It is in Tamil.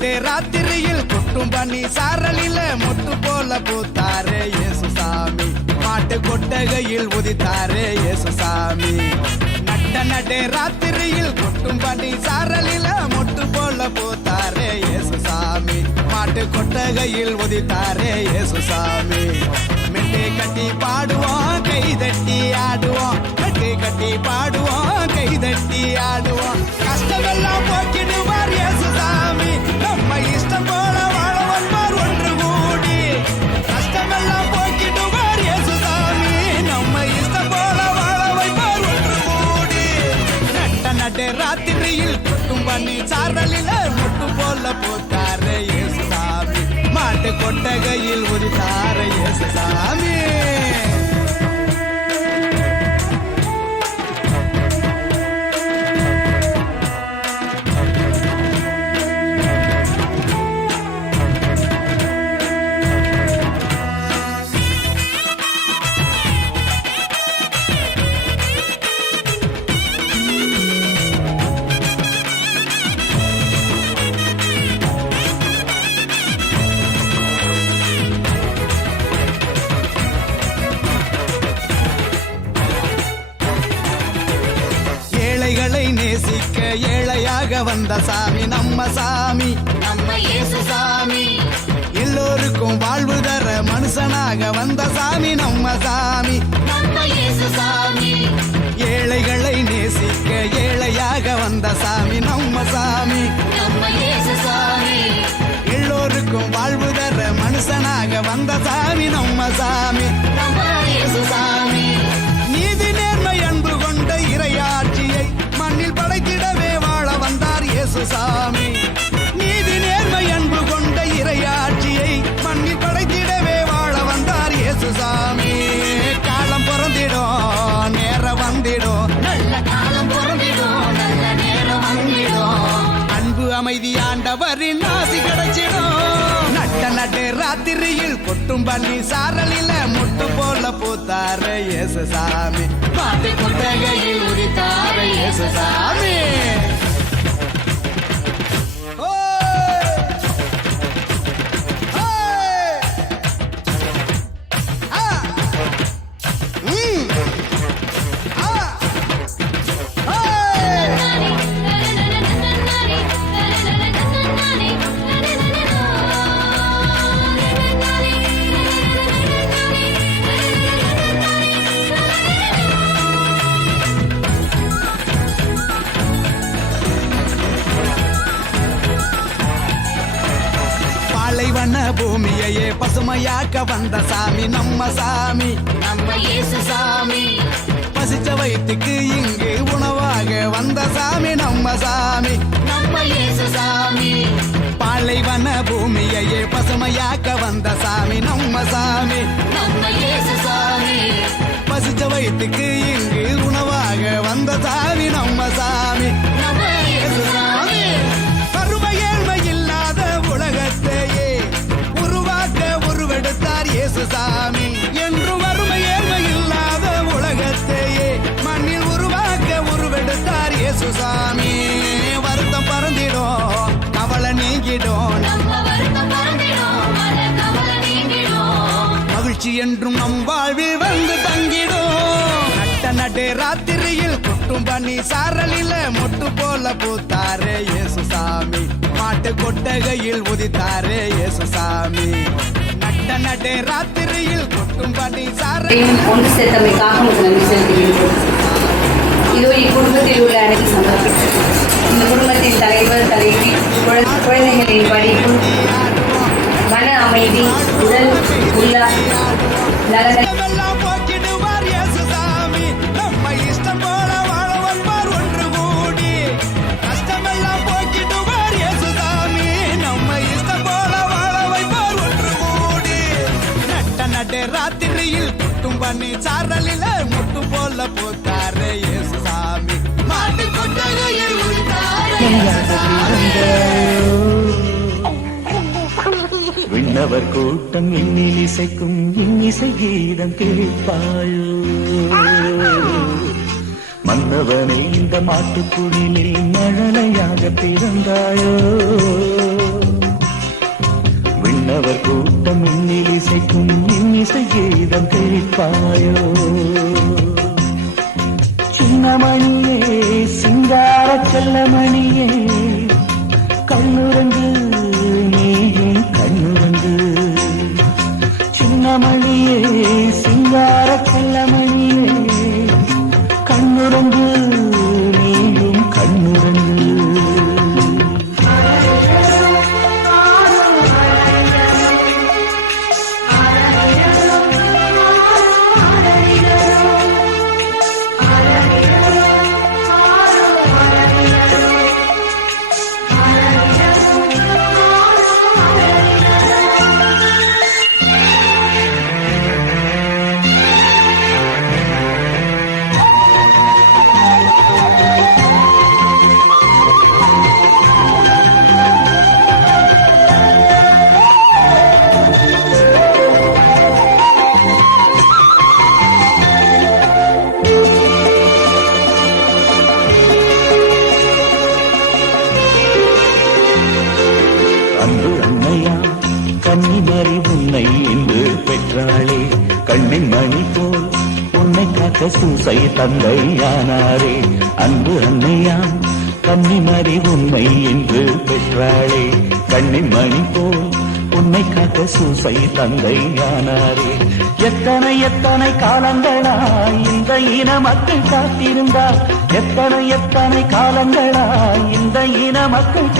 நடு ராத்திரியில் கொட்டும் பண்ணி சாரலில முட்டு போல பூத்தாரே இயேசுசாமி. மாட்டு கொட்டகையில் உதித்தாரே இயேசுசாமி. நடு ராத்திரியில் கொட்டும் பண்ணி சாரலில முட்டு போல பூத்தாரே இயேசுசாமி. மாட்டு கொட்டகையில் உதித்தாரே இயேசுசாமி. மெட்டை கட்டி பாடுவோம் கை தட்டி ஆடுவோம். மெட்டை கட்டி பாடுவோம் கை தட்டி ஆடுவோம். கஷ்டமெல்லாம் போக்கிடுவார் இயேசுசாமி. நம்ம இஷ்டம் போல வாழ வந்தார் ஒன்று கூடி. கஷ்டமெல்லாம் போக்கிடுவார் இயேசுசாமி. நம்ம இஷ்டம் போல வாழ வைப்பார் ஒன்று கூடி. நடு ராத்திரியில் கொட்டும் பண்ணி சாரலில முட்டு போல போத்தாரே இயேசுசாமி. மாட்டு கொட்டகையில் உதித்தாரே இயேசுசாமி. நேசிக்க ஏழையாக வந்த சாமி நம்ம சாமி. நம்ம இயேசுசாமி. எல்லோருக்கும் வாழ்வு தர மனுஷனாக வந்த சாமி நம்ம சாமி. நம்ம இயேசுசாமி. ஏழைகளை நேசிக்க ஏழையாக வந்த சாமி நம்ம சாமி. நம்ம இயேசுசாமி. எல்லோருக்கும் வாழ்வு தர மனுஷனாக வந்த சாமி நம்ம சாமி. நம்ம இயேசுசாமி. நீதி நேர்மை அன்பு கொண்ட இறையாட்சியை மண்ணில் படைத்திடவே வாழ வந்தார் இயேசுசாமி. நீதி நேர்மை அன்பு கொண்ட இறையாட்சியை மண்ணில் படைத்திடவே வாழ வந்தார் இயேசுசாமி. காலம் பிறந்திடும் நேரம் வந்திடும். நல்ல காலம் பிறந்திடும் நல்ல நேரம் வந்திடும். அன்பு அமைதி ஆண்டவரின் ஆசி கிடைச்சிடும். நடு ராத்திரியில் கொட்டும் பண்ணி சாரலில முட்டு போல பூத்தாரே இயேசுசாமி. மாட்டு கொட்டகையில் உதித்தாரே இயேசுசாமி. பாலைவன பூமியையே பசுமையாக்க வந்த சாமி நம்ம சாமி. நம்ம இயேசுசாமி. பசிச்ச வயிற்றுக்கு இங்கு உணவாக வந்த சாமி நம்ம சாமி. நம்ம இயேசுசாமி. பாலைவன பூமியையே பசுமையாக்க வந்த சாமி நம்ம சாமி. நம்ம இயேசுசாமி. பசிச்ச வயிற்றுக்கு இங்கு உணவாக வந்த சாமி நம்ம சாமி. நம்ம இயேசுசாமி. வறுமை ஏழ்மை இல்லாத உலகத்தையே உருவாக்க உருவெடுத்தார் இயேசுசாமி. என்று வறுமை ஏழ்மை இல்லாத உலகத்தையே மண்ணில் உருவாக்க உருவெடுத்தார் இயேசுசாமி. வருத்தம் பறந்திடும் கவலை நீங்கிடும். நம்ம வருத்தம் பறந்திடும் மன கவலை நீங்கிடும். மகிழ்ச்சி என்றும் நம் வாழ்வில் வந்து தங்கிடும். நடு ராத்திரியில் கொட்டும் பண்ணி சாரலில முட்டு போல பூத்தாரே இயேசுசாமி. மாட்டு கொட்டகையில் உதித்தாரே இயேசுசாமி. நடு ராத்திரியில் கொட்டும் பண்ணி சாரலில் ஒன்று சேர்த்தமைக்காக நன்றி செலுத்துகின்றோம். இதோ இக்குடும்பத்தில் உள்ள அனைத்து சந்தோஷம். இந்த குடும்பத்தின் தலைவர் தலைவி குழந்தைகளின் படிப்பு மன அமைதி உடல் உள்ள நலனை போக்கிடுவார் இயேசுசாமி. நம்ம இஷ்டம் போல வாழ வந்தார் ஒன்று கூடி. கஷ்டமெல்லாம் போக்கிடுவார் இயேசுசாமி. நம்ம இஷ்டம் போல வாழ வைப்பார் ஒன்று கூடி. நடு ராத்திரியில் கொட்டும் பண்ணி சாரலில முட்டு போல போத்தாரே இயேசுசாமி. மாட்டு கொட்டகையில் உதித்தாரே இயேசுசாமி. விண்ணவர் கூட்டம் இன்னில் இசைக்கும் இன்னிசை கீதம் கேட்பாயோ. மன்னவனே இந்த மாட்டுக்குடிலில் மழலையாக பிறந்தாயோ. விண்ணவர் கூட்டம் எண்ணில் இசைக்கும் இன்னிசை கீதம் கேட்பாயோ சின்னமணியே சிங்கார செல்லமணியே கண்ணுரங்கு நீயும் கண்ணுரங்கு சின்னமணியே சிங்கார செல்லமணியே கண்ணுரங்கு நீயும் கண்ணுரங்கு அன்பு அன்னையா கன்னிமரி உன்னை இன்று பெற்றாளே கண்ணின் மணி போல் உன்னை காக்க சூசை தந்தையானாரே அன்பு அன்னையா கன்னிமரி உன்னை இன்று பெற்றாளே கண்ணின் மணி போல் உன்னை காக்க சூசை தந்தையானாரே எத்தனை எத்தனை காலங்களாய் இந்த இன மக்கள் காத்திருந்தார் எத்தனை எத்தனை காலங்களாய் இந்த இன மக்கள்